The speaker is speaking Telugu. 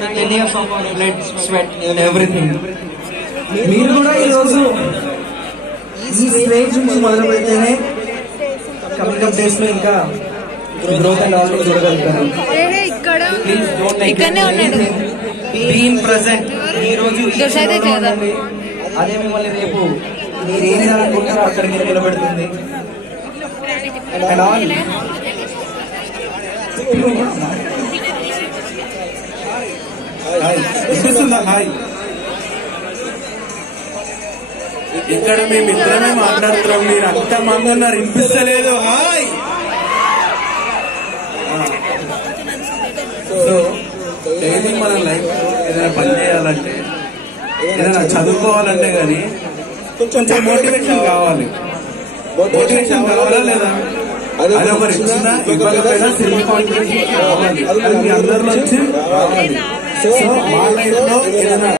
10 years of blood, sweat and everything. మీరు కూడా ఈరోజు ఈ స్టేజ్ నుంచి మొదలు పెడితేనే కమింగ్ అప్ డేస్ లో ఇంకా గ్రోత్ అండ్ ఆల్ చూడగలుగుతారు. Please don't neglect being present. ఈ రోజు అదే మిమ్మల్ని రేపు మీరు ఏం చేయాలనుకుంటారో అక్కడికి నిలబెడుతుంది. అండ్ ఆల్ హాయ్, ఇక్కడ మేమిద్దరమే మాట్లాడుతున్నాం, మీరు అంత మంది ఉన్నారు, వినిపిస్తలేదు. హాయ్. సో డైలీ మన లైఫ్ ఏదైనా పని చేయాలంటే, ఏదైనా చదువుకోవాలంటే కానీ కొంచెం మోటివేషన్ కావాలి. మోటివేషన్ కావాలా లేదా? అది ఒకరు ఇచ్చినా ఇవ్వకపోయినా సెల్ఫ్ కాన్ఫిడెన్స్ కావాలి. అది మీ అందరి నుంచి రావాలి. సో మా లైఫ్ లో ఏదైనా